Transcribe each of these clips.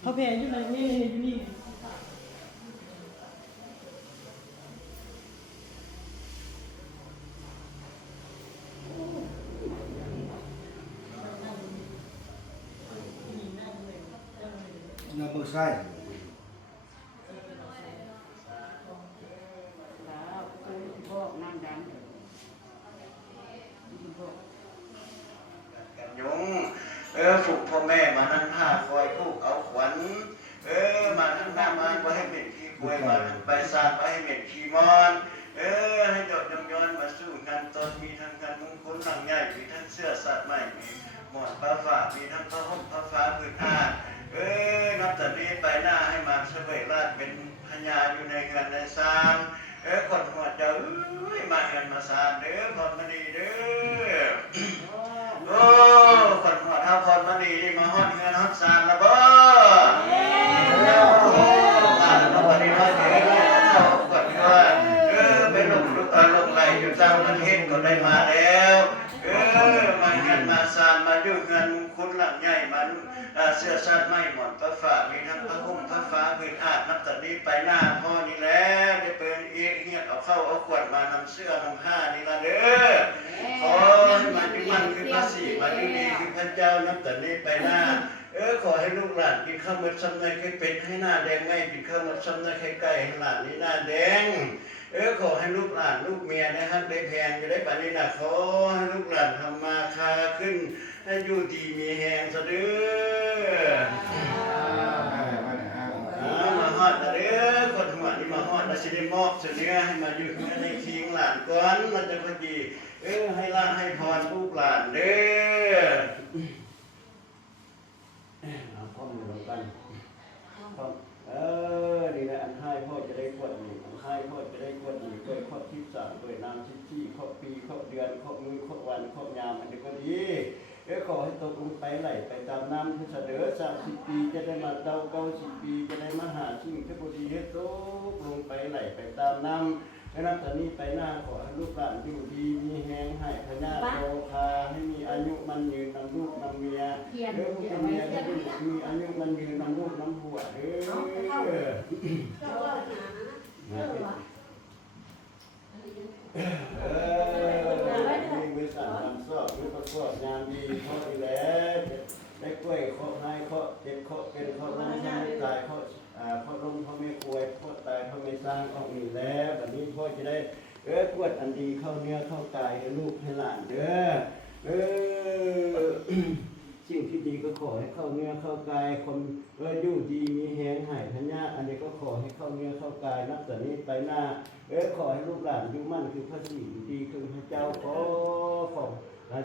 เขาแผ่อยู่ไหนนี่อยู่นี่น้ำมือใส่แล้วคือบอกน้ำดังบอกกันยุงฝึกพ่อแม่มานั่งท่าคอยลูกเอาขวัญมานั่งหน้ามาไว้ให้เหม็นขี้ควยมานั่งไปซานไว้ให้เหม็นขี้มอนให้โดดยำย้อนมาสู้งานตนมีทั้งงานมงคลหลังใหญ่มีทั้งเสื้อสัตว์ใหม่มีหมอนผ้าฝ่ามีทั้งผ้าห่มผ้าฟ้าพื้นผ้านับแต่นี้ไปหน้าให้มาเสวยราชเป็นพญาอยู่ในเงินในซามคนหัวเจ้ามาเงินมาซานพรมณีโอ้คนหัวเท้าพรมณีมาฮอดเงินฮอดซานละบ่มาแล้ววันนี้มาเถิดเข้าก่อนว่าไปลงไหลอยู่ต่างประเทศก็ได้มาแล้วมาเงินมาซานมาอยู่เงินมงคลหลังใหญ่มาเสื้อซัดไม่หมอนพระฝ่ามีทั้งพระห่มพระฟ้าพื้นอาบนับแต่นี้ไปหน้าพ่อนี่แล้วได้เปิดเอียเงียบเอาเข้าเอาขวดมานำเสื้อนำผ้านี่ละเด้อขอให้มาจุมันคือพระศรีมาจุดีคือพระเจ้านับแต่นี้ไปหน้าขอให้ลูกหลานกินข้าวมันซ้ำในไข่เป็ดให้หน้าแดงไม่กินข้าวมันซ้ำในไข่ไก่ให้หลานนี่หน้าแดงขอให้ลูกหลานลูกเมียได้ฮักได้แพงจะได้ปานนี้นะขอให้ลูกหลานทำมาค้าขึ้นให้อยู่ดีมีแหงซะเด้อมาฮอดเด้อคนหัวนี่มาฮอดแล้วสิได้มอบเสนอให้มาอยู่ในคิงหลานก่อนมันจะพอดีให้ละให้พรลูกหลานเด้อเอาข้อมือลงกันนี่แหละอันให้พ่อจะได้กดนี่อันให้พ่อจะได้กดนี่ด้วยข้อที่สามด้วยนามที่ข้อปีข้อเดือนข้อมือข้อวันข้อยามอันนี้ก็ดีขอให้ตกลงไปไหลไปตามน้ำที่เสด็จ30 ปีจะได้มาเต้า90 ปีจะได้มาหาสิ่งที่บุรีให้ตกลงไปไหลไปตามน้ำนับจากนี้ไปหน้าขอให้ลูกหลานอยู่ดีมีแห้งให้พญาโลคาให้มีอายุมันยืนนำลูกนำเมียผู้เป็นเมียให้มีอายุมันยืนนำลูกนำผัวมีบริษัททำสอบมีประกอบงานดีข้อดีแล้วได้กล้วยข้อให้ข้อเจ็ดข้อเป็นข้อร่างข้อไม่ตายข้อลงข้อไม่ป่วยข้อตายข้อไม่สร้างข้อมีแล้วแบบนี้พ่อจะได้กวดอันดีเข้าเนื้อเข้ากายให้ลูกให้หลานเด้อสิ่งที่ดีก็ขอให้เข้าเนื้อเข้ากายคนอยู่ดีมีแหงหายพญาอันนี้ก็ขอให้เข้าเนื้อเข้ากายนับจากนี้ไปหน้าขอให้ลูกหลานอยู่มั่นคือพระศรีดีคือพระเจ้าขอของ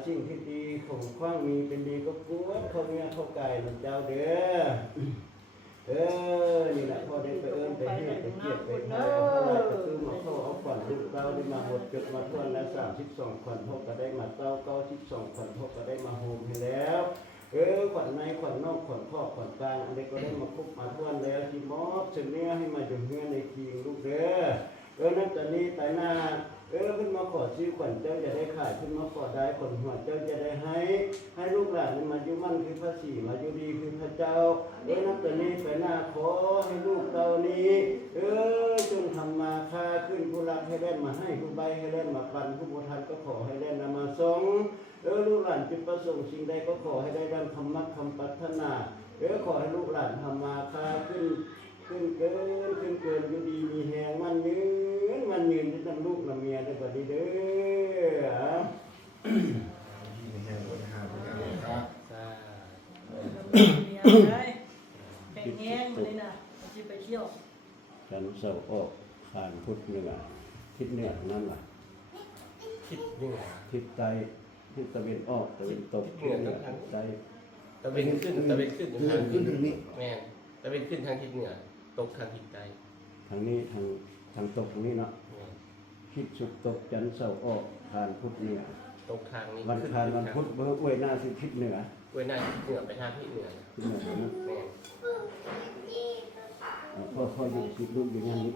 สิ่งที่ดีของขว้างมีเป็นดีก็กวดเข้าเนื้อเข้ากายพระเจ้าเด้อนี่แหละพ่อได้ไปไปเฮ็ดไปเกียรติไปทายอะไรก็คือมาเข้าเอาขวัญลูกเราได้มาหมดจดมาทวนแล้ว32ขวัญพ่อก็ได้มาเต้า92ขวัญพ่อก็ได้มาโฮมให้แล้วขวัญในขวัญนอกขวัญพ่อขวัญกลางอันนี้ก็ได้มาคุบมาทวนแล้วที่มอบเสนอให้มาอยู่เฮือในทีลูกเด้อนั่นตอนนี้แต่หน้าขึ้นมาขอซื้อขวัญเจ้าจะได้ขายขึ้นมาขอได้ขวัญหัวเจ้าจะได้ให้ลูกหลานมาอยู่มั่นคือพระศรีมาอยู่ดีคือพระเจ้านับแต่นี้ไปหน้าขอให้ลูกเต่านี้จงทำมาค้าขึ้นผู้รักให้เล่นมาให้ผู้ใบให้เล่นมาปันผู้บุทันก็ขอให้เล่นนำมาทรงลูกหลานจุดประสงค์สิ่งใดก็ขอให้ได้ดังคำมักคำปรารถนาขอให้ลูกหลานทำมาค้าขึ้นเกินอยู่ดีมีแหงมันยืนที่ตั้งลูกนำเมียได้บ่ดีเด้อเป็นแง่เลยนะจะไปเที่ยว ฉันเสาออกผ่านพุทธเหนือทิศเหนือนั่นแหละ คิดยังไง ทิศใต้ทิศตะเวนออกตะเวนตกทิศเหนือใต้ ตะเวนขึ้นทางแม่ตะเวนขึ้นทางทิศเหนือตกทางทิศใต้ ทางนี้ทางตกนี้เนาะทิศสุดตกจันทร์เสาออกผ่านพุทธเหนือ ตกทางนี้ วันผ่านวันพุธเบอร์อวยหน้าสิทิศเหนือ เว้ยหน้าทิศเหนือไปทางทิศเหนือ ทิศเหนือนะ แม่ พ่ออยู่ทิศลูกอยู่อย่างนี้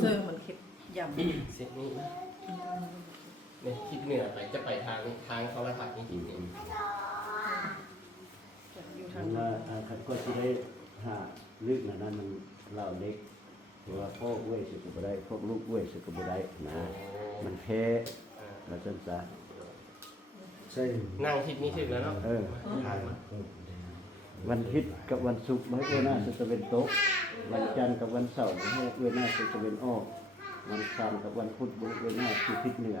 เสื้อเหมือนคลิปยำ เส้นนี้เนี่ยทิศเหนือไปจะไปทางนี้ทางเขาละทางนี้ทิศเหนือ อยู่ ว่าคันก็สิได้หาลึกนั้นมันเล่าเล็กถือว่าพ่ออ้วยสึกก็บ่ได้พวกลูกอ้วยสึกก็บ่ได้นะมันแพ้แล้วซั่นซะ ใช่ นั่งคิดนี้ถึงแล้วเนาะ วันอาทิตย์กับวันศุกร์ให้เอื้อหน้าสุตะเวนตกวันจันทร์กับวันเสาร์ให้เอื้อหน้าสุตะเวนออกวันอังคารกับวันพุธให้เอื้อหน้าสุทิศเหนือ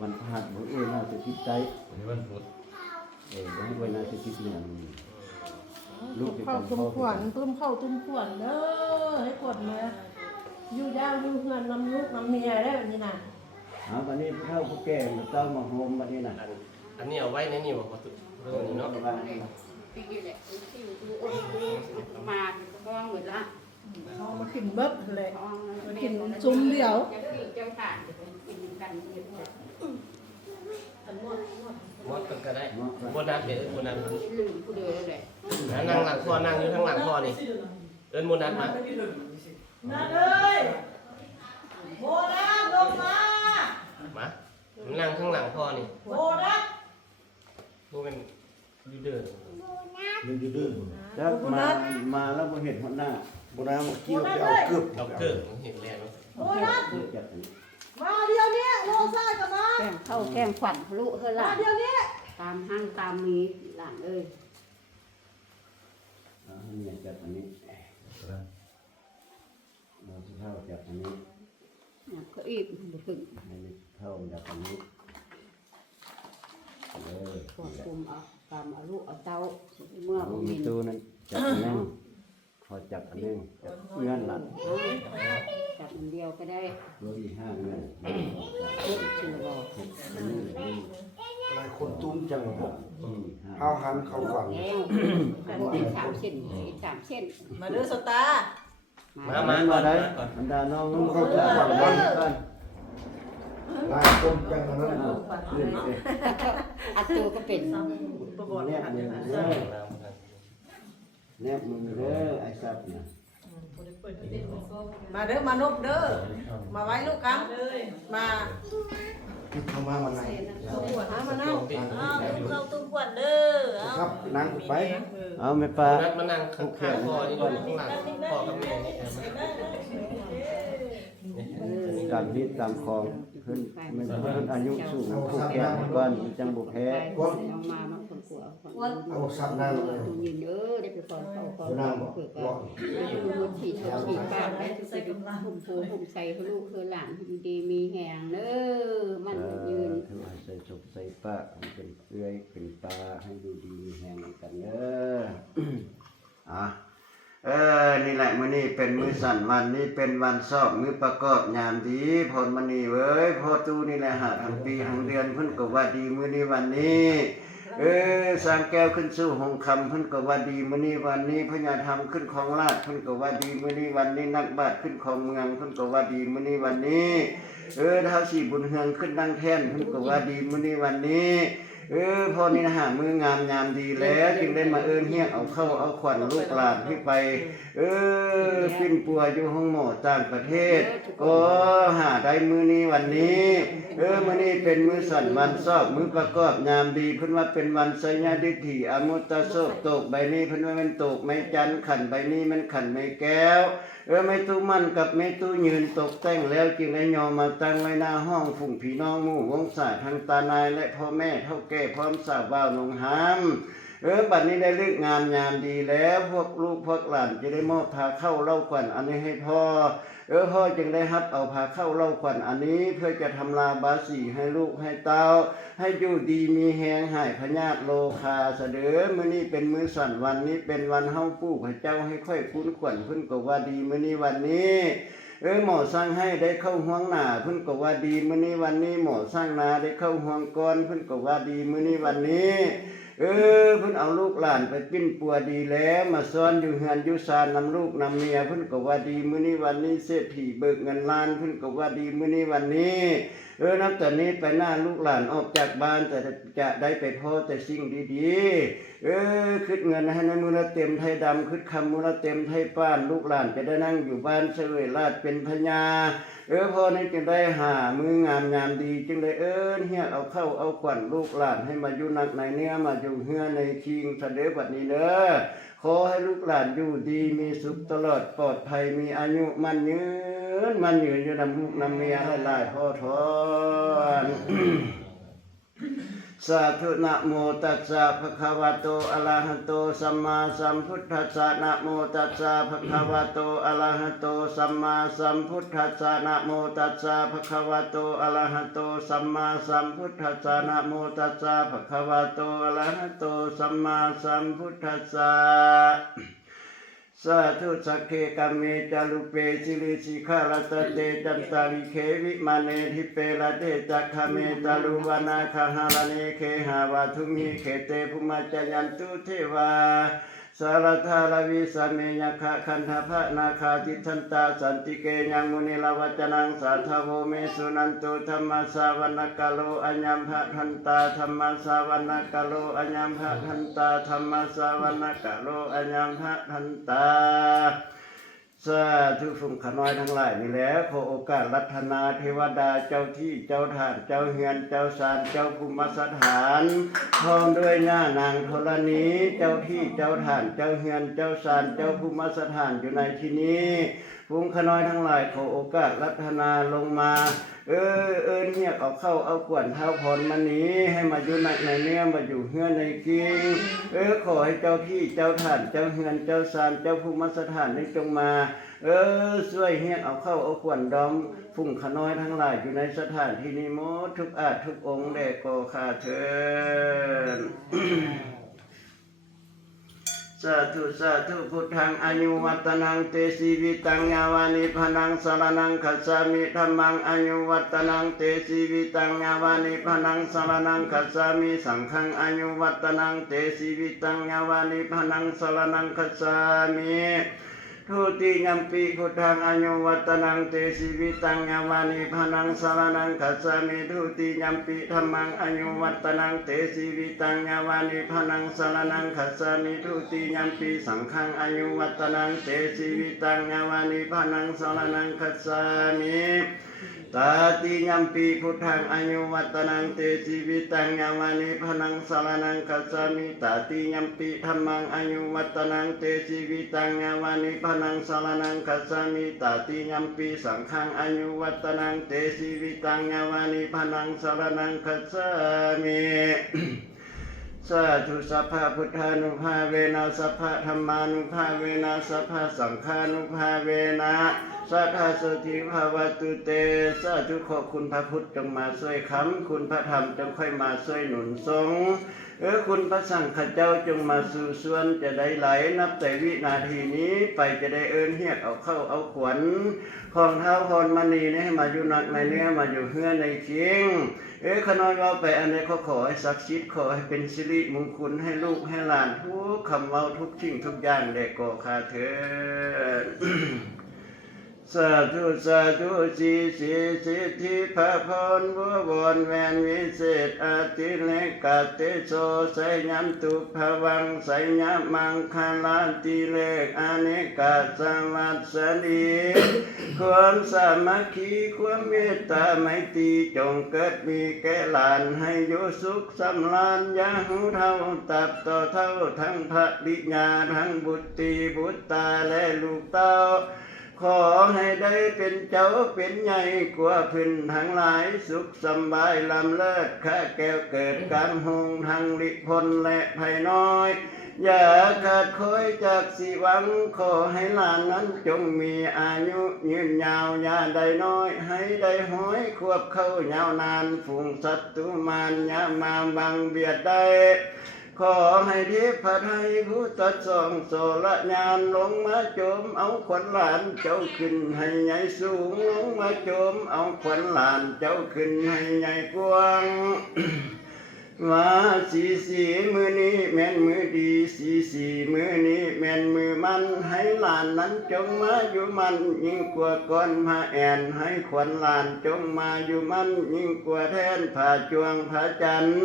วันพฤหัสให้เอื้อหน้าสุทิศใต้ วันพุธ ให้เอื้อหน้าสุทิศเหนือลูกที่ เข้า กัน ตุ้ม พ่อ ขวัญตุ้มเข้าตุ้มขวัญเด้อให้กดมาอยู่ยาวอยู่เฮือนนำลูกนำเมียได้แบบนี้นะ วันนี้ผู้เฒ่าผู้แก่มาเต้ามาโฮมวันนี้นะ อันนี้เอาไว้ในนี่บ่พอตุเรื่องนี้เนาะ ปีแหละที่ดูมาก็เหมือนละ เอามากินเบิดเลย ท้อง กินซุ้มเดียว จะพี่เจ้าผ่านกินกันเยอะ มดก็ได้บนนั้นเดี๋ยวบนนั้น ลืมผู้เดียวเลย นั่งหลังพ่อนั่งอยู่ข้างหลังพ่อนี่เอิ้นบนนั้นมา นั่นเลยโบนัสลงมา มานั่งข้างหลังพ่อนี่ โบนัส ดูเป็นดูเดิน มันอยู่ดื้อ จักมาแล้วบ่เห็นหัวหน้า บ่ได้มาเกี่ยวไปเอาเกือบ เอาเกิดเห็นแล้ว โบนัส จักอันนี้ มาเดียวนี้โลซ่ากับมา แกงเข้าแกงขวัญลุเฮล่ะ มาเดียวนี้ ตามห้างตามมีหลานเอ้ย ให้เมียจักอันนี้เราสิเฒ่าจักอันนี้ ก็อีกถึง ให้เฒ่าจักอันนี้เลย ควบคุมเอาตามเอาลูกเอาเต้าเมื่อ เอา บ่ มี มี ตู้นั้นจักอันนึงพอจักอันนึงจักเงื่อนหลัง จับมันเดียวก็ได้ รถอีก5เงื่อน เพิ่มชื่อบอก อันนี้อันนี้ หลายคนตุ้มจังบ่ 5 เฮาหันเข้าก่อน แล้วพวกอีก3 เส้นอีก3 เส้น มาเด้อสตาร์ มาได้บรรดาน้องนุ่งเข้าจักก่อนก่อน หลายคนจังนั้น ขึ้นไป อัดตัวก็เป็น ประบอด แนบ หัน มือ หัน เด้อแนบมือเด้อไอ้ซับเนี่ย มาเด้อมานบเด้อมาไว้ลูกกังมา คิดเข้ามาวันไหน มานั่งอ้าวตุ้มเข้าตุ้มขวัญเด้อ ครับนั่งไป เอาไม่ปลา นัดมานั่งข้างพ่อนี่ข้างหลังพ่อกับแม่นี่ ตามที่ตามคลองขึ้นมันเพิ่นอายุสูงผูกแก่ก่อนจังบุแพ้ เอามาคนกลัวคนดู เอาซับนั่งเลย ดูยืนได้ไปก่อนเข้าก่อน นั่งบ่ เกิด ร ก่ อ อนดูมันฉีดฉีดปากได้ทุกสิ่งหุ่มโผหุ่มใส่ให้ลูกคือหลานดีมีแหงเด้อมันยืน คือใส่ศพใส่ปากให้เป็นเอื้อยเป็นปลาให้ดูดีมีแหงกันเด้ออ่ะนี่แหละมื้อนี้เป็นมื้อสั่นวันนี้เป็นวันสอบมื้อประกอบยามดีพลมณีเว้ยพ่อตู้นี่แหละหาทั้งปีทั้งเดือนเพิ่นก็ว่าดีมื้อนี้วันนี้สร้างแก้วขึ้นสู่หงคำเพิ่นก็ว่าดีมื้อนี้วันนี้พญาธรรมขึ้นของราชเพิ่นก็ว่าดีมื้อนี้วันนี้นักบาชขึ้นของเมืองเพิ่นก็ว่าดีมื้อนี้วันนี้ท้าวสีบุญเฮืองขึ้นดังแท่นเพิ่นก็ว่าดีมื้อนี้วันนี้พอนี่นะฮะมืองามยามดีแล้วจึงได้มาเฮียกเอาเข้าเอาขวัญลูกหลานที่ไปปิ้นปัวอยู่ห้องหมอต่างประเทศก็หาได้มื้อนี้วันนี้มื้อนี้เป็นมื้อสั่นวันสอบมื้อประกอบยามดีเพิ่นว่าเป็นวันสัญญาดิถีอมุตตะโสกตกใบนี้เพิ่นว่ามันตกไม้จันทร์ขันใบนี้มันขันไม้แก้วไม่ตู้มั่นกับไม่ตู้ยืนตกแต่งแล้วจึงได้ยอมมาตั้งไว้หน้าห้องฝูงพี่น้องหมู่วงศาทางตานายและพ่อแม่เฒ่าแก่พร้อมสาวบ่าวลงหามบัดนี้ได้เลิกงามยามดีแล้วพวกลูกพวกหลานจะได้มอบพาเข้าเล่าขวัญอันนี้ให้พ่อพ่อจึงได้รับเอาพาเข้าเล่าขวัญอันนี้เพื่อจะทำลาบาสีให้ลูกให้เต้าให้อยู่ดีมีแหงหายพญาติโลคาเสดอมื้อนี้เป็นมื้อสั่นวันนี้เป็นวันเฮาปู่พระเจ้าให้ค่อยคุ้นขวัญเพิ่นก็ว่าดีมื้อนี้วันนี้หมอสร้างให้ได้เข้าห่วงหน้าเพิ่นก็ว่าดีมื้อนี้วันนี้หมอสร้างนาได้เข้าห่วงก้อนเพิ่นก็ว่าดีมื้อนี้วันนี้เพิ่นเอาลูกหลานไปปิ้นปัวดีแล้วมาซ้อนอยู่เฮือนอยู่ศาลนำลูกนำเมียเพิ่นก็ว่าดีมื้อนี้วันนี้เศรษฐีเบิกเงินล้านเพิ่นก็ว่าดีมื้อนี้วันนี้ นับแต่นี้ไปหน้าลูกหลานออกจากบ้านแต่จะได้ไปพ่อแต่สิ่งดีๆคิดเงินให้ในมือละเต็มไทยดำคิดคำมือละเต็มไทยป้านลูกหลานจะได้นั่งอยู่บ้านเสวยราชเป็นพญาพ่อนี้จึงได้หามืองามยามดีจึงได้เฮียเอาเข้าเอาขวัญลูกหลานให้มาอยู่นักในเนื้อมาอยู่เฮือในคิงเสด็จบัดนี้เด้อขอให้ลูกหลานอยู่ดีมีสุขตลอดปลอดภัยมีอายุมั่นยืนอยู่นำลูกนำเมียหลายๆพ่อทอนสาธุนะโมตัสสะภะคะวะโตอะระหะโตสัมมาสัมพุทธัสสะนะโมตัสสะภะคะวะโตอะระหะโตสัมมาสัมพุทธัสสะนะโมตัสสะภะคะวะโตอะระหะโตสัมมาสัมพุทธัสสะนะโมตัสสะภะคะวะโตอะระหะโตสัมมาสัมพุทธัสสะสาธุสักเคกัมเมจารุเปสิริสิขาลตเตจันตาริเควิมาเนทิเปละเตจักขเมตาลุวานาคหาลเนเคหาวาทุมิเขเตภุมาจยันตุเทวาสารธาลวิสเมยคะคันธพะนาคาจิทันตาสันติเกยังมุนิลวัจนังสาธโวเมสุนันตุธรรมสาวนกโลอัญญัมภะทันตาธรรมสาวนกโลอัญญัมภะทันตาธรรมสาวนกโลอัญญัมภะทันตาสาธุฟุงขน้อยทั้งหลายนี่แหละขอโอกาสรัตนาเทวดาเจ้าที่เจ้าทานเจ้าเฮือนเจ้าศาลเจ้าภูมิสถานพร้อมด้วยหน้านางธรณีเจ้าที่เจ้าทานเจ้าเฮือนเจ้าศาลเจ้าภูมิสถานอยู่ในที่นี้ฟุงขน้อยทั้งหลายขอโอกาสรัตนาลงมาเรียกเอาเข้าเอากวนเท้าพรมานี้ให้มาอยู่ในเนื้อมาอยู่เฮือในกิงขอให้เจ้าที่เจ้าฐานเจ้าเฮือนเจ้าศาลเจ้าภูมิสถานได้จงมาช่วยเรียกเอาเข้าเอากวนดอมฝุ่งขน้อยทั้งหลายอยู่ในสถานที่นี้หมดทุกอาจทุกองค์แด่ก่อข้าเถิดสาธุสาธุพุทธังอายุวัตนังเตสีวิตังยาวานิพนังสารนังคัจฉามิธัมมังอายุวัตนังเตสีวิตังยาวานิพนังสารนังคัจฉามิสังฆังอายุวัตนังเตสีวิตังยาวานิพนังสารนังคัจฉามิทุติยัมปิพุทธังอายุวัตนังเตสีวิตังยาวานิพนังสารนังคัจฉามิทุติยัมปิธัมมังอายุวัตนังเตสีวิตังยาวานิพนังสารนังคัจฉามิทุติยัมปิสังฆังอายุวัตนังเตสีวิตังยาวานิพนังสารนังคัจฉามิตาติยัมปิพุทธังอายุวัตนังเตสีวิตังยาวานิพนังสารนังคัจฉามิตาติยัมปิธัมมังอายุวัตนังเตสีวิตังยาวานิพนังสารนังคัจฉามิตาติยัมปิสังฆังอายุวัตนังเตสีวิตังยาวานิพนังสารนังคัจฉามิสาธุสัพพะพุทธานุภาเวนะสัพพะธัมมานุภาเวนะสัพพะสังฆานุภาเวนะสัทธาสถิภาวตุเตสาธุขอคุณพระพุทธจงมาช่วยค้ำคุณพระธรรมจงค่อยมาช่วยหนุนทรงคุณพระสังฆเจ้าจงมาสู่ส่วนจะได้ไหลนับแต่วินาทีนี้ไปจะได้เรียกเอาเข้าเอาขวัญของเท้าพรมณีนี้ให้มาอยู่นักในเนื้อมาอยู่เฮือในเคียงขน้อยว่าไปอันใดขอให้ศักดิ์สิทธิ์ขอให้เป็นสิริมงคลให้ลูกให้หลานทุกคำเว้าทุกสิ่งทุกอย่างแด่ก่อข้าเถิดสาธุสาธุสีสีสิทธิพระพรบัวบอนแวนวิเศษอาทิเลกาเตโสไสยัมตุภวังไสยมังคลาติเลกอเนกาสวัสสดีความสามัคคีความเมตตาไมตรีจงเกิดมีแก่หลานให้อยู่สุขสำราญยาหูเท่าตับต่อเท่าทั้งพระบิญญาทั้งบุตรีบุตรตาและลูกเต้าขอให้ได้เป็นเจ้าเป็นใหญ่กว่าพื้นทั้งหลายสุขสบายลำเลิศข้าแก้วเกิดการหงทั้งลิพลและภัยน้อยอย่าขาดคอยจากสิหวังขอให้หลานนั้นจงมีอายุยืนยาวอย่าได้น้อยให้ได้ห้อยควบเข้ายาวนานฝูงศัตรูมารอย่ามาบังเบียดได้ขอให้เทพไทยผู้ตัดส่องโสละญาณลงมาโจมเอาขวัญหลานเจ้าขึ้นให้ใหญ่สูงลงมาโจมเอาขวัญหลานเจ้าขึ้นให้ใหญ่กว้าง ว่าสีมือนี้แม่นมือดีสีมือนี้แม่นมือมันให้หลานนั้นจงมาอยู่มันยิ่งกว่าก้อนผ้าแอนให้ขวัญหลานจงมาอยู่มันยิ่งกว่าแทนผ้าจวงผ้าจันทร์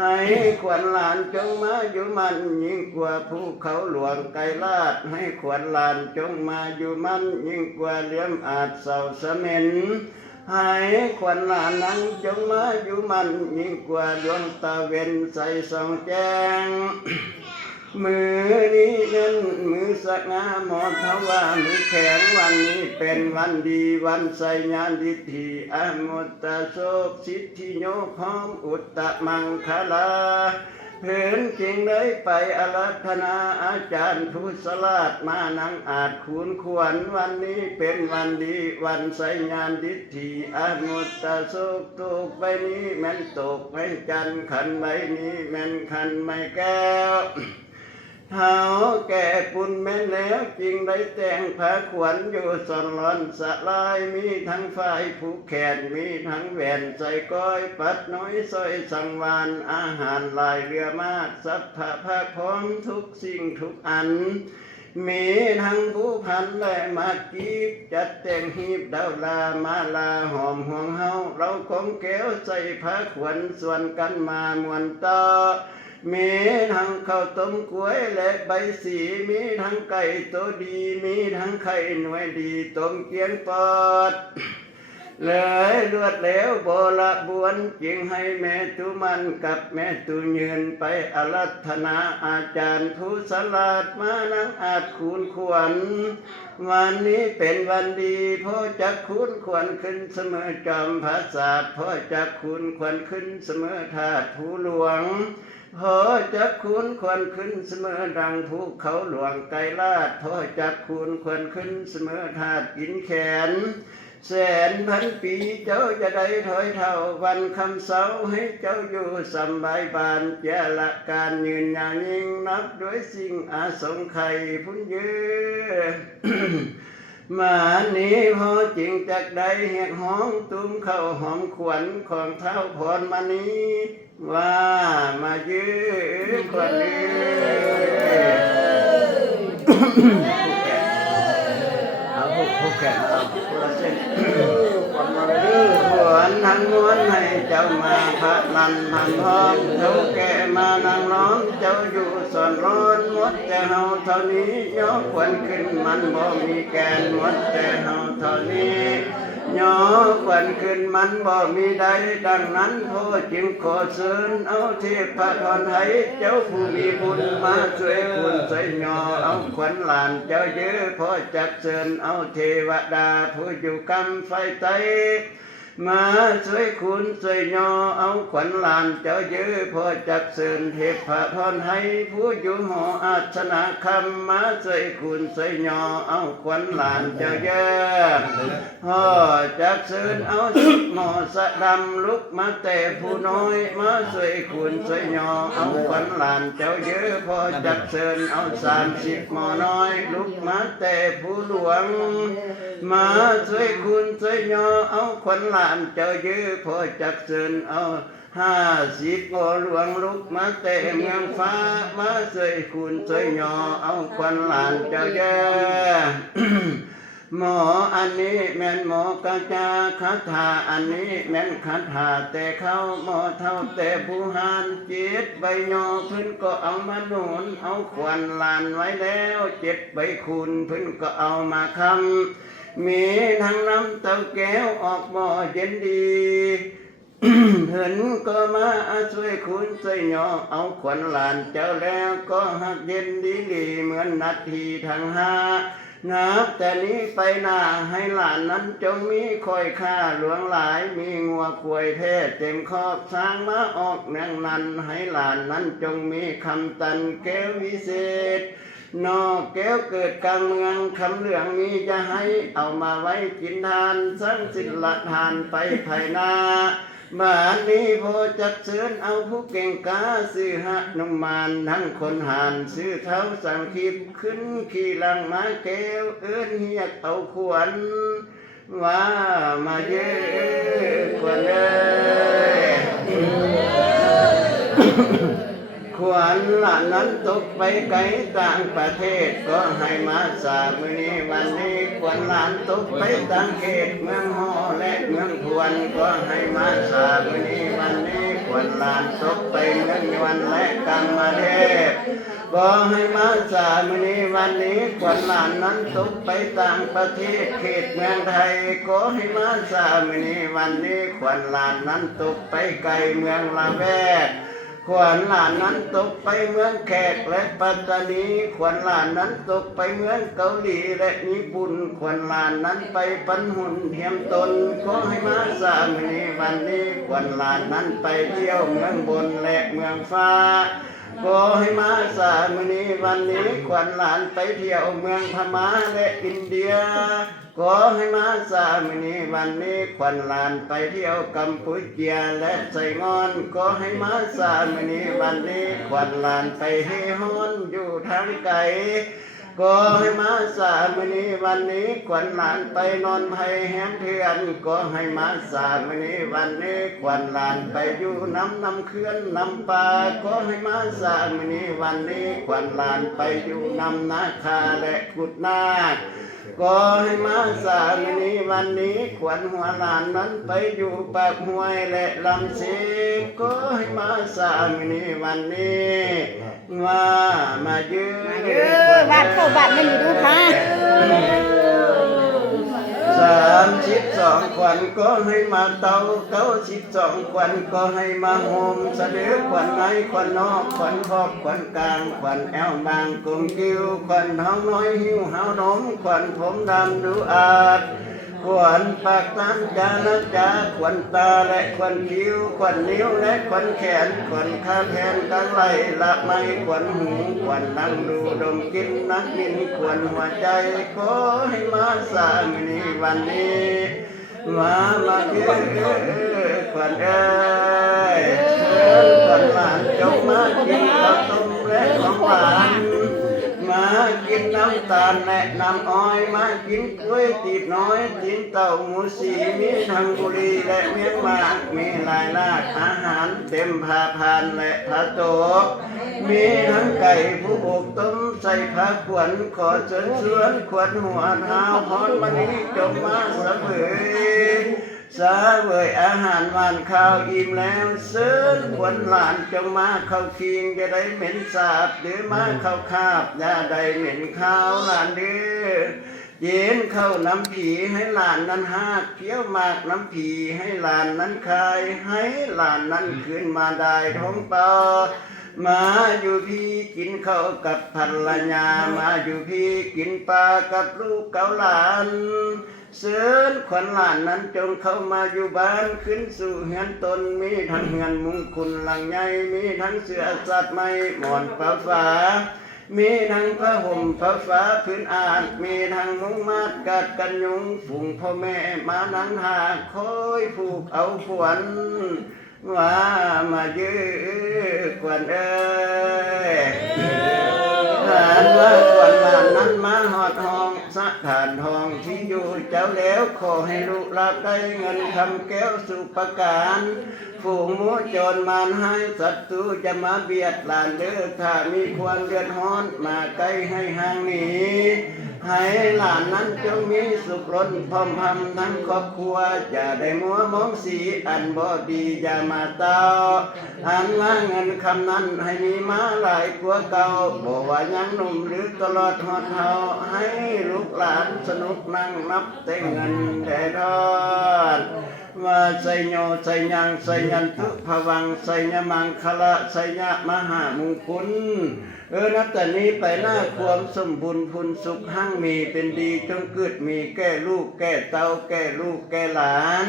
ให้ขวัญหลานจงมาอยู่มันยิ่งกว่าภูเขาหลวงไกรลาดให้ขวัญหลานจงมาอยู่มันยิ่งกว่าเหลี่ยมอาจเสาเสม็นให้ขวัญหลานนั้นจงมาอยู่มันยิ่งกว่าดวงตาเวนใสส่องแจ้งมือนี้นั้นมือสักงาหมอทว่ามือแข็งวันนี้เป็นวันดีวันใสญาณดิธีอมุตตะโสกสิทธิโยพร้อมอุตตะมังคลาเห็นจริงเลยไปอารัธนาอาจารย์ทุสลาดมานังอาจคูณขวัญวันนี้เป็นวันดีวันใสญาณดิธีอมุตตะโสกตกใบนี้แม่นตกไม่จันขันใบนี้แม่นขันไม่แก้วเท้าแก่ปุ่นแม่นแล้วจริงได้แต่งผ้าขวัญอยู่สอนร้อนสลายมีทั้งฝ่ายผู้แขนมีทั้งแหวนใส่ก้อยปัดน้อยซอยสังวานอาหารลายเรือมากสัพพะภาคพร้อมทุกสิ่งทุกอันมีทั้งผู้พันและมากีบจัดแต่งหีบดาวลามาลาหอมห่วงเฮาเราของแก้วใส่ผ้าขวัญส่วนกันมามวนต่อมีทั้งข้าวต้มกล้วยและใบสีมีทั้งไก่ตัวดีมีทั้งไข่หน่วยดีต้มเกี๊ยนปอดเลยรวดแล้วโบราบวนจึงให้แม่ตุมันกับแม่ตุยืนไปอารัธนาอาจารย์ทุสลาดมานังอาจคูณขวัญวันนี้เป็นวันดีพ่อจะคูณขวัญขึ้นเสมอจอมพระศาสตร์พ่อจะคูณขวัญขึ้นเสมอธาตุผู้หลวงพ่อจะคูณขวัญขึ้นเสมอดังภูเขาหลวงไกรลาดพ่อจะคูณขวัญขึ้นเสมอธาตุกินแขนแสนพันปีเจ้าจะได้ถอยเท่าวันคำเสาให้เจ้าอยู่สบายบานเจละการยืนอย่างยิ่งนับด้วยสิ่งอาสงไขยพุ่นยืนมานี้พอจริงจากใดแหกห้องตุ้มเข้าหอมขวัญของเท้าพรมานี้ว่ามายืนขวัญยืนเอาผู้แก่เอาผู้ละเส้นขวัญทั้งม้วนให้เจ้ามาพระนันพันพร้อมเจ้าแก่มานั่งร้องเจ้าอยู่สอนร้อนหมดแต่เฮาเท่านี้ยกขวัญขึ้นมันบ่มีแกนหมดแต่เฮาเท่านี้ย่อขวัญขึ้นมันบ่มีใดดังนั้นพ่อจึงขอเชิญเอาเทพพรให้เจ้าผู้มีบุญมาช่วยคุณใส่ย่อเอาขวัญหลานเจ้าเยอะพ่อจักเชิญเอาเทวดาผู้อยู่กำไฟไตมาช่วยคุณช่วยย่อเอาขวัญหลานเจ้าเยอะพ่อจักเชิญเทพพรให้ผู้อยู่หออาสนะคำมาช่วยคุณช่วยย่อเอาขวัญหลานเจ้าเยอะพ่อจักเชิญเอาสิบหมอสะดำลุกมาแต่ผู้น้อยมาช่วยคุณช่วยย่อเอาขวัญหลานเจ้าเยอะพ่อจักเชิญเอา30หมอน้อยลุกมาแต่ผู้หลวงมาช่วยคุณช่วยย่อเอาขวัญหลานเจ้ายื้อพอจักเชิญเอา50หมอหลวงลุกมาแต่เมืองฟ้ามาช่วยคุณช่วยย่อเอาขวัญหลานเจ้าเยอะหมออันนี้แม่นหมอกระจาคาถาอันนี้แม่นคาถาแต่เขาหมอเท่าแต่ผู้หานจิตใบยอพื้นก็เอามาหนุนเอาขวัญหลานไว้แล้ว7ใบคุณพื้นก็เอามาคำมีทั้งน้ำเต้าแก้วออกหม้อเย็นดี เห็นก็มาช่วยคุณช่วยย่อเอาขวัญหลานเจ้าแล้วก็หักเย็นดีเหมือนนาทีทั้งห้านับแต่นี้ไปหน้าให้หลานนั้นจงมีคอยค่าหลวงหลายมีงัวควยแท้เต็มคอกสร้างมาออกเนืองนันให้หลานนั้นจงมีคำตันแก้ววิเศษนอกแก้วเกิดกลางเมืองคำเหลืองมีจะให้เอามาไว้กินทานสร้างศิลทานไปภายหน้าบ้านนี้พอจักเชิญเอาผู้เก่งกาซื้อหะนุมานทั้งคนหานซื้อเท้าสั่งขีบขึ้นขี่หลังมาแก้วเอิ้นเฮียกเอาขวัญว่ามาเยอะขวัญเลย ขวัญหลานนั้นตกไปไกลต่างประเทศก็ให้มาสามื้อนี้วันนี้ขวัญหลานตกไปต่างเขตเมืองฮอและเมืองทวนก็ให้มาสามื้อนี้วันนี้ขวัญหลานตกไปเมืองยวนและกำมะเทพก็ให้มาสามื้อนี้วันนี้ขวัญหลานนั้นตกไปต่างประเทศเขตเมืองไทยก็ให้มาสามื้อนี้วันนี้ขวัญหลานนั้นตกไปไกลเมืองละแวกขวัญหลานนั้นตกไปเมืองแขกและปัตตานีขวัญหลานนั้นตกไปเมืองเกาหลีและญี่ปุ่นขวัญหลานนั้นไปปันหุ่นเทียมตนขอให้มาสามื้อนี้วันนี้ขวัญหลานนั้นไปเที่ยวเมืองบนและเมืองฟ้าขอให้มาสามื้อนี้วันนี้ขวัญหลานไปเที่ยวเมืองพม่าและอินเดียขอให้มาสามื้อนี้วันนี้ขวัญหลานไปเที่ยวกัมพูชาและไซงอนขอให้มาสามื้อนี้วันนี้ขวัญหลานไปเฮฮอนอยู่ทางไกลก็ให้มาสามื้อนี้วันนี้ขวัญหลานไปนอนไผ่แหมเถื่อนก็ให้มาสามื้อนี้วันนี้ขวัญหลานไปอยู่น้ำเขื่อนน้ำป่าก็ให้มาสามื้อนี้วันนี้ขวัญหลานไปอยู่นาคาและกุดนาคก็ให้มาสามื้อนี้วันนี้ขวัญหัวหลานนั้นไปอยู่ปากห้วยและลำชีก็ให้มาสามื้อนี้วันนี้มายืน บ้านเข้าบ้านไม่มีดูค่ะ 32 ขวัญก็ให้มาเตา92 ขวัญก็ให้มาโฮมสะดือขวัญในขวัญนอกขวัญขอบขวัญกลางขวัญแอวบางกลมกิ้วขวัญท้องน้อยหิวหาวนมขวัญผมดำดูอาดขวัญปากตานจานะจาขวัญตาและขวัญคิ้วขวัญนิ้วและขวัญแขนขวัญขาแขนกลางไหล่ละไม้ขวัญหูขวัญนั่งดูดมกินนักกินขวัญหัวใจขอให้มาสามื้อนี้วันนี้มาเยอะขวัญเอ้ยขวัญหลานจงมากินข้าวต้มและของหวานมากินน้ำตาลและน้ำอ้อยมากินกล้วยตีบน้อยกินเต่าหมูสีมีทั้งบุรีและเมียงมากมีหลายลากอาหารเต็มผ้าพานและผ้าโตกมีทั้งไก่ผู้อบต้มใส่ผ้าขวัญขอเชิญชวนขวัญหัวเท้าพรมณีจงมาเสวยอาหารหวานข้าวอิ่มแล้วเสิร์ฟขวัญหลานจงมาเข้าคิงจะได้เหม็นสาบหรือมาเข้าคาบอย่าได้เหม็นข้าวหลานเด้อเย็นเข้าน้ำผีให้หลานนั้นหากเคี้ยวหมากน้ำผีให้หลานนั้นคายให้หลานนั้นขึ้นมาได้ท้องเปล่ามาอยู่พี่กินข้าวกับภรรยามาอยู่พี่กินปลากับลูกเกาหลานเสิร์ฟขวัญหลานนั้นจงเข้ามาอยู่บ้านขึ้นสู่เฮือนตนมีทั้งเฮือนมุงคุณหลังใหญ่มีทั้งเสื้อสัตว์ไม้หมอนฟ้ามีทั้งผ้าห่มฟ้าพื้นอาดมีทั้งมุ้งมาดกัดกันยุงฝูงพ่อแม่มานั่งหาคอยผูกเอาขวัญมายื้อขวัญเอ้ยหานว่าขวัญหลานนั้นมาหอดห้องสะฐานทองที่อยู่เจ้าแล้วขอให้ลูกรับได้เงินคำแก้วสุประการฝูงหมูโจรมารให้ศัตรูจะมาเบียดหลานเด้อถ้ามีความเดือดร้อนมาใกล้ให้ห่างหนีให้หลานนั้นจงมีสุขล้นพร้อมพำทั้งครอบครัวอย่าได้มัวมองสีอันบ่ดีอย่ามาเต้าอันว่าเงินคำนั้นให้มีมาหลายกว่าเก่าบอกว่ายังหนุ่มหรือตลอดหอดเฮาให้ลูกหลานสนุกนั่งนับแต่เงินแต่ทอดว่าไสโยไสยังไสยันตุภวังไสยมังคละไสยะมหามงคลนับแต่นี้ไปหน้าความสมบูรณ์พูนสุขหั่งมีเป็นดีจงเกิดมีแก่ลูกแก่เต้าแก่ลูกแก่หลาน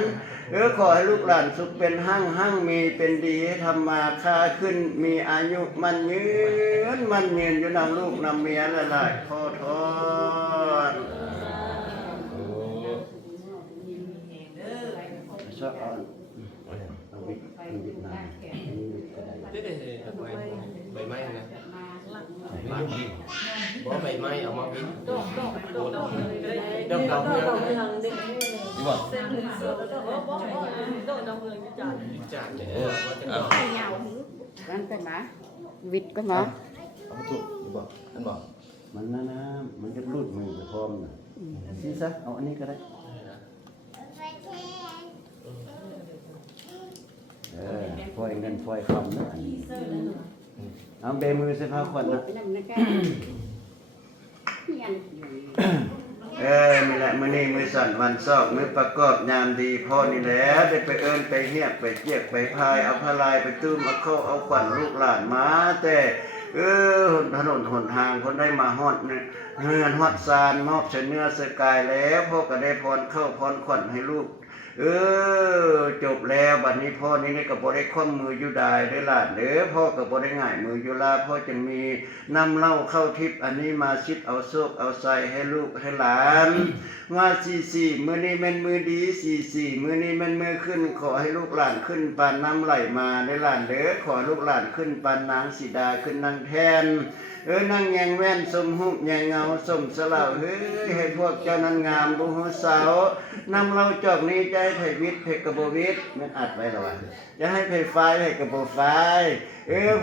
ขอให้ลูกหลานสุขเป็นหั่งมีเป็นดีให้ทำมาค้าขึ้นมีอายุมันยืนอยู่นำลูกนำเมียละลายขอทอนชอบอ่อนเอาบิดนานนี่ก็ได้ ใบไม้นะบ่ใบไม้เอามาบินดอกเนี่ย ดีบ่ จานเนี่ยว่าจะ เหงา กันไปมาวิทย์ก็มา เอาประตูนี่บอกอันบอก มันนะมันจะรูดมือไปพร้อมนะซีซะเอาอันนี้ก็ได้ปล่อยเงินปล่อยคำนะเอาเบมือใส่ผ้าขวัญนะ ไปนำนะแกเฮียน นี่แหละมื้อนี้มื้อสั่นวันซอกมื้อประกอบยามดีพ่อนี่แหละได้ไปเอิ้นไปเฮียบไปเจียกไปพายเอาพลายไปตื้มเอาเข้าเอาขวัญลูกหลานมาแต่ถนนหนทางคนได้มาฮอดเฮือนฮอดซานมอบเสเนื้อเสกายแล้วพ่อก็ได้พรเข้าพรขวัญให้ลูกจบแล้วบัดนี้พ่อนี่ก็บ่ได้คว่ำมืออยู่ได้เด้อล่ะเด้อพ่อก็บ่ได้ง่ายมืออยู่ลาพ่อจึงมีนำเหล้าเข้าทิพย์อันนี้มาชิดเอาโชคเอาใส่ให้ลูกให้หลานว่า44มื้อนี้แม่นมื้อดี44มื้อนี้แม่นมื้อขึ้นขอให้ลูกหลานขึ้นปานน้ำไหลมาเด้อล่ะเด้อขอลูกหลานขึ้นปานนางสีดาขึ้นนางแทนนั่งแยงแว่นสมหุบแยงเงาสมสลาวเฮ้ยให้พวกเจ้านั้นงามบุหุสาวนำเราจอกนี้ใจไผวิทย์ไผกระโบวิทย์มันอัดไว้แล้วจะให้ไผไฟไผกระโบไฟ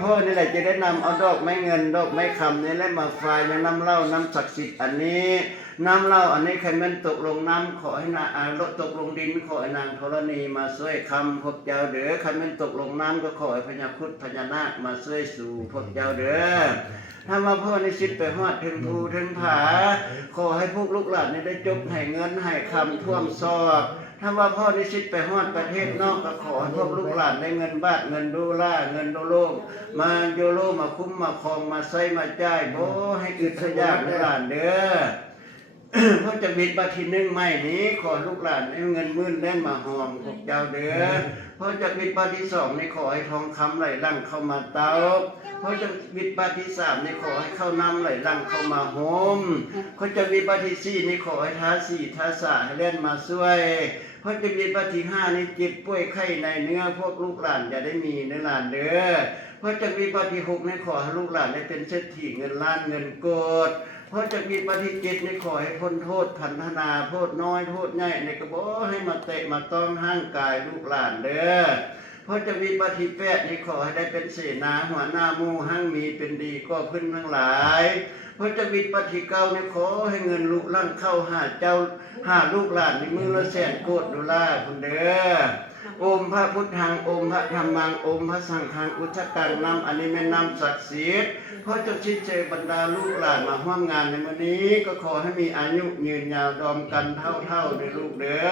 พ่อนี่แหละจะได้นำเอาดอกไม้เงินดอกไม้คำนี่แหละมาไฟมาน้ำเหล้าน้ำศักดิ์สิทธิ์อันนี้น้ำเหล้าอันนี้ใครมันตกลงน้ำขอให้นางลดตกลงดินขอให้นางธรณีมาช่วยคำพวกเจ้าเด้อใครมันตกลงน้ำก็ขอให้พญาครุฑพญานาคมาช่วยสู่พวกเจ้าเด้อถ้าว่าพ่อในชิดไปฮอดถึงภูถึงผาขอให้พวกลูกหลานได้จบให้เงินให้คำท่วมซอกถ้าว่าพ่อในชิดไปฮอดประเทศนอกก็ขอให้พวกลูกหลานได้เงินบาทเงินดอลลาร์เงินโลมาโยโลมาคุ้มมาคองมาใช้มาจ่ายบ่ให้อึดสยากหลานเด้อ เพราะจะบิดบาทีนึงไม่นี้ขอลูกหลานให้เงินมื่นเล่นมาหอมพวกเจ้าเด้อเพราะจะบิดบาที่สองในขอให้ทองคำไหลลั่งเข้ามาเตาเพราะจะบิดบาที่สามในขอให้ข้าวน้ำไหลลั่งเข้ามาหอมเพราะจะบิดบาที่สี่ในขอให้ท้าสี่ท้าสาให้เล่นมาช่วยเพราะจะบิดบาที่ห้าในเจ็บป่วยไข้ในเนื้อพวกลูกหลานจะได้มีในหลานเด้อเพราะจะบิดบาที่หกในขอให้ลูกหลานได้เป็นเศรษฐีเงินล้านเงินโกดเพราะจะมีปฏิจิตในขอให้พ้นโทษพันธนาโทษน้อยโทษใหญ่ในกระบอกให้มาเตะมาต้องห้างกายลูกหลานเด้อเพราะจะมีปฏิแปดในขอให้ได้เป็นเสนาหัวหน้ามู่ห้างมีเป็นดีก็พึ่งทั้งหลายเพราะจะมีปฏิเก้าในขอให้เงินลูกลั่นเข้าหาเจ้าหาลูกหลานในมือละ100,000,000 $คุณเด้อโอมพระพุทธังโอมพระธรรมังโอมพระสังฆังอุทธกังนำอันนี้แม่นำศักดิ์สิทธิ์เพราะจะชิดเจบรรดาลูกหลานมาร่วมงานในวันนี้ก็ขอให้มีอายุยืนยาวดอมกันเท่าๆในลูกเด้อ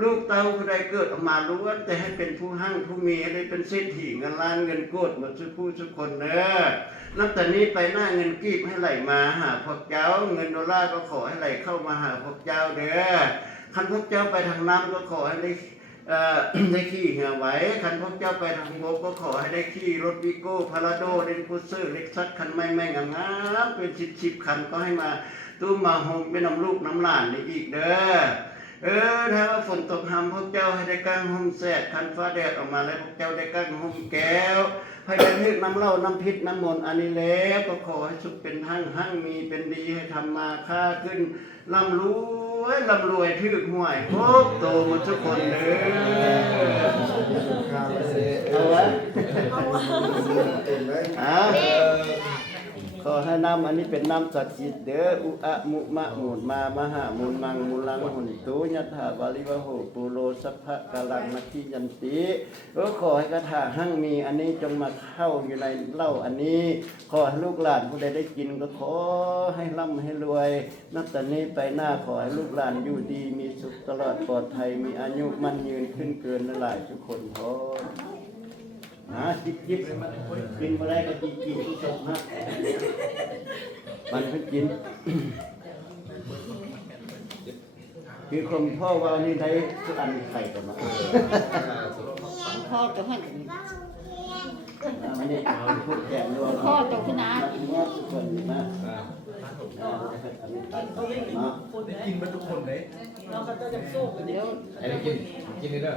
ลูกเต้าผู้ใดเกิดออกมาล้วนแต่ให้เป็นผู้หั่งผู้มีได้เป็นเศรษฐีเงินล้านเงินโกดหมดทุกผู้ทุกคนเด้อนับแต่นี้ไปหน้าเงินกีบให้ไหลมาหาพวกเจ้าเงินดอลลาร์ก็ขอให้ไหลเข้ามาหาพวกเจ้าเด้อคันพวกเจ้าไปทางน้ำก็ขอให้ได้ขี่เหือไหวคันพวกเจ้าไปทางบกก็ขอให้ได้ขี่รถวิโก้พาราโดเดนคูเซอร์เล็กซัสคันไม่งามๆเป็น10คันก็ให้มาตู้มาโฮมเป็นน้ำลูกน้ำหลานนี่อีกเด้อถ้าว่าฝนตกหำพวกเจ้าให้ได้กางห่มแสดคันฟ้าแดดออกมาแล้วพวกเจ้าได้กางห่มแก้วให้ได้นึกน้ำเหล้าน้ำพิษน้ำมนต์อันนี้แล้วก็ขอให้สุขเป็นหั่งมีเป็นดีให้ทำมาค่าขึ้นร่ำรวยถือหวยพบโตหมดทุกคนเด้อเอาวะขอให้น้ำอันนี้เป็นน้ำศักดิ์สิทธิ์เด้ออุอะมุมะมุนมามหามุนมังมุลังหุนตุยัตถาวาลิวะโหปุโรสัพพะกาลังมัคคิยันติขอให้คาถาหั่งมีอันนี้จงมาเข้าอยู่ในเหล้าอันนี้ขอให้ลูกหลานผู้ใดได้กินก็ขอให้ร่ำให้รวยนับแต่นี้ไปหน้าขอให้ลูกหลานอยู่ดีมีสุขตลอดปลอดภัยมีอายุมั่นยืนขึ้นเกินหลายทุกคนพอจิบเลยมันกินมาได้ก็กินทุกจบนะมันเพิ่งกินคือคนพ่อว่านี่ได้ทุกอันไข่กันมาพ่อจะให้ มันนี่พูดแก่รวม พ่อจะขึ้นนะ ทุกคนนะกินมาทุกคนเลยเราก็จะสู้กันเดี๋ยว ไอ้กินเลยเด้อ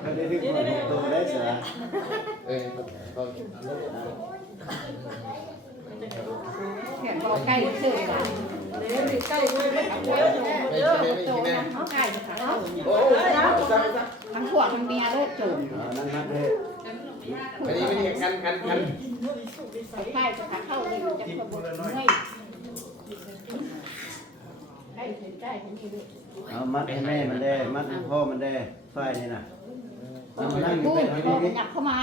เขาได้เรื่องของตัวได้เสีย ก็ แข่งก็ใกล้เสื่อม เดี๋ยวใกล้เลยไม่กินเยอะ ไม่กินแม่ เขาใกล้จะขาย โอ้ย ทั้งขวดทั้งเมียเลยจุ่ม นั่นเลย ไม่ได้กัน ใช่จะเข้าเลยจะขบวนไม่ได้เห็นได้ที่นี่ด้วย เอามัดให้แม่มันได้มัดให้พ่อมันได้ฝ้ายนี่น่ะนั่งอยู่ พู เป็ ด นให้ พอ ดี หยับเข้ามา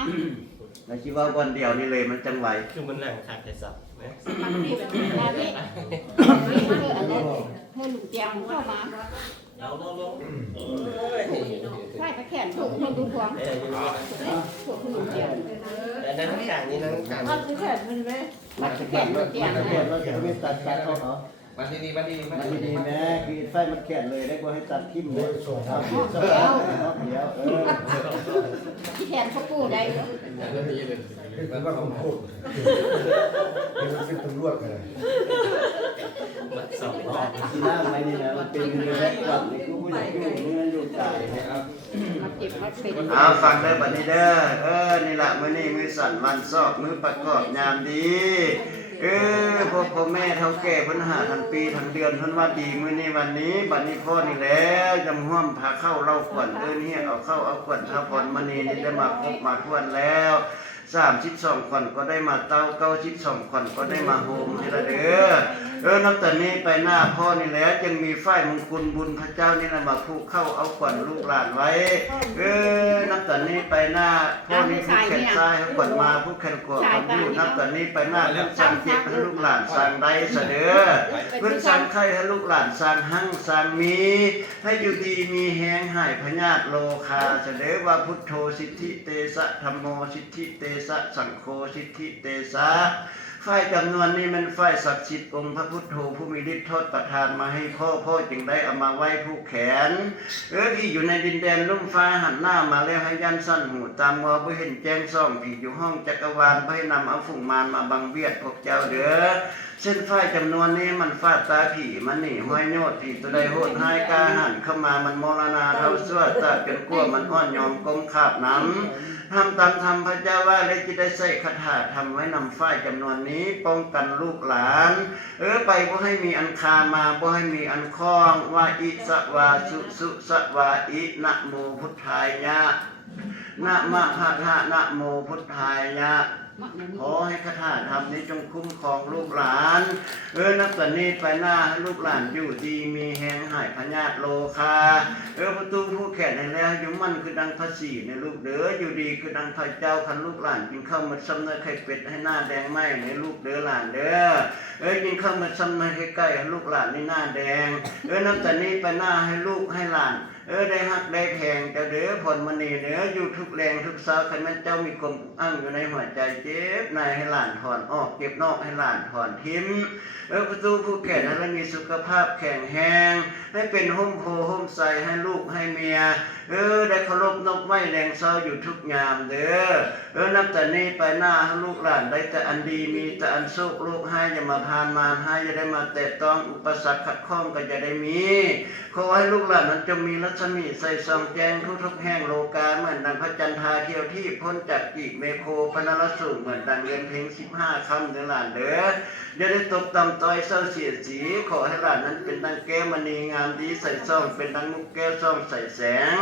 แล้วคิดว่าวันเดียวนี่เลยมันจังไหว คือมันนั่งขาดใจสับไหม มันนี่เป็นแบบนี้เธออะไรเธอหลุดเตียงเข้ามา เอาลง ใช่ตะแขนถูกคนดูพวงถูกหลุดเตียง แต่นั่งกลางนี่นั่งกลาง มันคือแขนมันไหม มัดตะแขนหลุดเตียง มันแขนเราจะไม่ตัดเขาเหรอ มาที่นี่มาที่นี่มา มัน ที่ ดี นี่ แม่คือไฟมันแขนเลยได้ก็ให้ตัดทิ่มเลยเอาทิ่มซะแล้วเดี๋ยวที่แขนเขาปูได้ เรื่องนี้เลยมันว่าผมพูดเป็นเป็นตำรวจกันเลย มาสองรอบ ที่นั่งไว้นี่นะมันเป็นเงินแรกวันนี่กูไม่อยากอยู่เงินอยู่ตายนะครับ มาเจ็บมาเป็น เอาฟังเด้อบัดนี้เด้อนี่ล่ะมื้อนี้มื้อสั่นวันซอกมื้อประกอบยามดีพวกพ่อแม่เฒ่าแก่เพิ่นหาทั้งปีทั้งเดือนเพิ่นว่าดีมื้อนี้วันนี้บัดนี้พ่อนี่แล้วจำห่วมพาเข้าเล่าขวัญเฮียเอาเข้าเอาขวัญเอาพรมื้อนี้ได้มาพบมาทวนแล้ว32ขวัญก็ได้มาเต้า92ขวัญก็ได้มาโฮมนี่ล่ะเด้อนับแต่นี้ไปหน้าพ่อนี่แล้วจึงมีฝ่ายมงคลบุญพระเจ้านี่ล่ะมาผูกเข้าเอาขวัญลูกหลานไว้นับแต่นี้ไปหน้าพ่อนี่ผู้แขนซ้ายให้ขวัญมาผู้แขนขวาเอาอยู่นับแต่นี้ไปหน้าทั้งสร้างเจ็บให้ลูกหลานสร้างได้เสด้อเพิ่นสร้างไข่ให้ลูกหลานสร้างหั่งสร้างมีให้อยู่ดีมีแฮงหายพญาติโลคาเสด้อว่าพุทโธสิทธิเตสะธัมโมสิทธิเตสะสังโฆสิทธิเตสะฝ่ายจำนวนนี้มันฝ่ายศักดิ์สิทธิ์องค์พระพุทโธผู้มีฤทธิ์ทอดประทานมาให้พ่อจึงได้เอามาไว้ผู้แขนที่อยู่ในดินแดนลุ่มฟ้าหันหน้ามาแล้วให้ยันสั้นหูตามมอบ่เห็นแจ้งซ่องผีอยู่ห้องจักรวาลบ่ให้นำเอาฝุ่งมารมาบังเวียดพวกเจ้าเด้อเส้นฝ่ายจำนวนนี้มันฟาดตาผีมันนี่ห้อยโยดผีตัวใดโหดหายกาหันเข้ามามันมรณาเท่าซั่วตาจนกลัวมันอ่อนยอมก้มคาบน้ำทำตามธรรมพระเจ้าว่าเลยจะได้ใส่คาถาทำไว้นำฝ่ายจำนวนนี้ป้องกันลูกหลานไปบ่ให้มีอันคามาบ่ให้มีอันคล้องว่าอิสวาสุสวาอินะโมพุทธายะนะมะหะทะนะโมพุทธายะขอให้คาถาธรรมนี้จงคุ้มครองลูกหลานนับแต่นี้ไปหน้าให้ลูกหลานอยู่ดีมีแหงหายพญาติโลคาประตูผู้แขนในแล้วอยู่มันคือดังพระศรีในลูกเด้ออยู่ดีคือดังพระเจ้าคันลูกหลานกินข้าวมาซ้ำเนื้อไข่เป็ดให้หน้าแดงไหมในลูกเด้อหลานเด้อกินข้าวมาซ้ำเนื้อไข่ไก่ให้ลูกหลานในหน้าแดงนับแต่นี้ไปหน้าให้ลูกให้หลานได้ฮักได้แพงจะเด้อผลมณีเด้ออยู่ทุกแรงทุกสาวคันแม่เจ้ามีความอั้งอยู่ในหัวใจเจ็บในให้หลานถอนออกเก็บนอกให้หลานถอนทิ้มประตูผู้แก่นั้นมีสุขภาพแข็งแรงให้เป็นห่มโพห่มใสให้ลูกให้เมียได้เคารพนกไม้แรงเศร้าอยู่ทุกยามเด้อนับแต่นี้ไปหน้าให้ลูกหลานได้แต่อันดีมีแต่อันโชคโลกให้อย่ามาพานมารให้อย่าได้มาแตะต้องอุปสรรคขัดข้องก็จะได้มีขอให้ลูกหลานนั้นจงมีรัศมีใส่ส่องแจ้งทุกแห่งโลกาเหมือนดังพระจันทราเที่ยวที่พ้นจากปีกเมโคปนรสูงเหมือนดังเงินเพลง15 คำเด้อหลานเด้ออย่าได้ตกต่ำต้อยเศร้าเสียสีขอให้หลานนั้นเป็นดังแก้วมณีงามดีใส่ซ่องเป็นดังมุกแก้วซ่องใส่แสง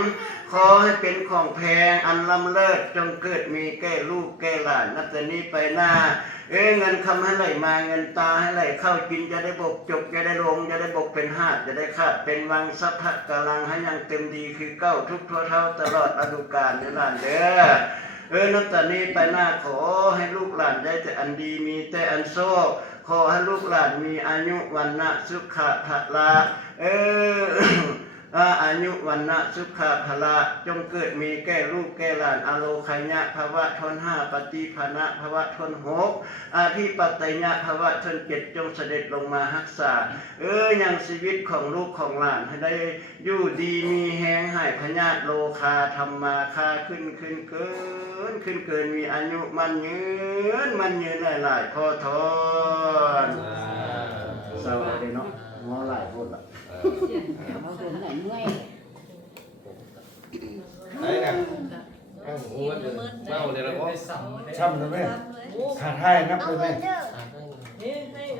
ขอให้เป็นของแพงอันล้ำเลิศจงเกิดมีแก่ลูกแก่หลานนับแต่นี้ไปหน้าเงินคำให้ไหลมาเงินตาให้ไหลเข้ากินจะได้บกจบจะได้ลงจะได้บกเป็นหาดจะได้ขาดเป็นวังสัพพะกำลังให้ยังเต็มดีคือเก้าทุกทั่วเท่าตลอดฤดูกาลเด้อหลานเด้อนับแต่นี้ไปหน้าขอให้ลูกหลานได้แต่อันดีมีแต่อันโชคขอให้ลูกหลานมีอายุวันนะสุขะภะละอายุวันนะสุขะภละจงเกิดมีแก่ลูกแก่หลานอโลคัยญะภวะทน5ปฏิภณะภวะทน6อาทิปัตตยะภวะทน7จงเสด็จลงมารักษายังชีวิตของลูกของหลานให้ได้อยู่ดีมีแหงหายพญาติโลคาธรรมาคาขึ้นเกินมีอายุมันยืนหลายๆพอทอนสวัสดีเนาะงอหลายคนละ มาโดนไหนเมื่อย ไอ้เนี่ยหัวเมาเดี๋ยวเราก็ ช้ำเลยแม่ขาดให้นับเลยแม่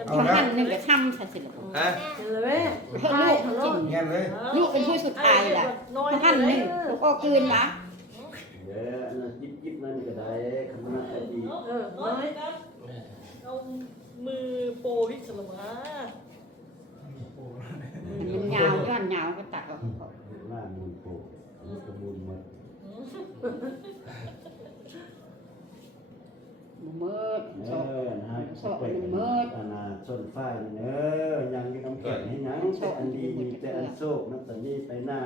เขาหั่นหนึ่งกับช่ำสันสิละ ฮะ เลยแม่ ให้ลูกกิน เงี้ยเลย ลูกเป็นผู้สุดท้ายล่ะเขาหั่นหนึ่งลูกก็คืนละ เดี๋ยวจิบนั่นก็ได้ น้อย เอามือโปรพิสลมา มันยาวย้อนยาวก็ตัดออก หน้ามูลโปมันก็มูลหมด มืด เออนะฮะไปกันนาส้นฟ้าเนอยังมีน้ำแข็งให้ยังแต่อันดีมีแต่อันโศกนับแต่นี้ไปหน้า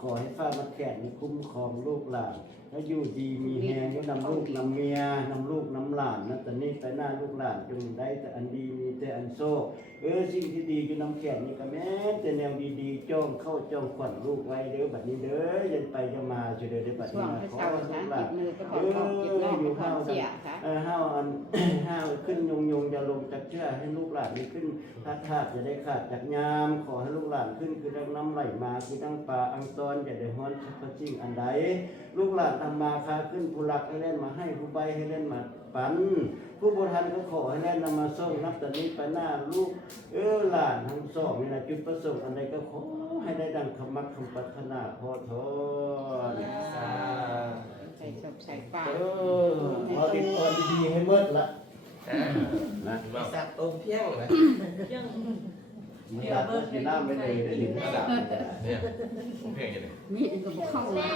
ขอให้ฟ้ามาแข็งคุ้มครองลูกหลานแล้วอยู่ดีมีแหงอยู่นำลูกนำเมียนำลูกนำหลานนับแต่นี้ไปหน้าลูกหลานจงได้แต่อันดีมีแต่อันโศกสิ่งที่ดีอยู่น้ำแข็งนี่ก็แม้แต่แนวดีๆจ้องเข้าจ้องขวัญลูกไว้เด้อบัดนี้เด้อยันไปจะมาจะเด้อบัด ช่ว นี้ ง ขอ เช้า ให้ลูกหลาน นะจิตมือก็ขอขอบจิตน้องขอเสียค่ะ ห้าวอัน ห้าวขึ้นยงอย่าลงจากเชื่อให้ลูกหลานนี้ขึ้นขาดจะได้ขาดจากยามขอให้ลูกหลานขึ้นคือดังน้ำไหลมาคือดังปลาอังตอนอย่าได้ฮ้อนสักสิ่งอันใดลูกหลานทำมาค้าขึ้นผู้หลักให้เล่นมาให้ผู้ใบให้เล่นมาปันผู้บุทันก็ขอให้เล่นนำมาส่งนับแต่นี้ไปหน้าลูกหลานทั้งสองนี่นะจุดประสงค์อันใดก็ขอให้ได้ดังคำมักคำปรารถนาขอโทษ ใส่ศพใส่ปาก เอาติดตอนดีๆให้เมิดละ นะ มาสักตรงเพียงนะ ยัง มันตัดที่น้ำไม่ได้ได้ยิน ระดับเนี่ยเพียงอย่างนี้ มีดก็บ่เข้านะ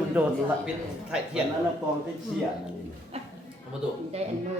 มันโดนละ เป็นถ่ายเทียน นั้นปองที่เชี่ยนั่นเอง มาดู ได้อันนู้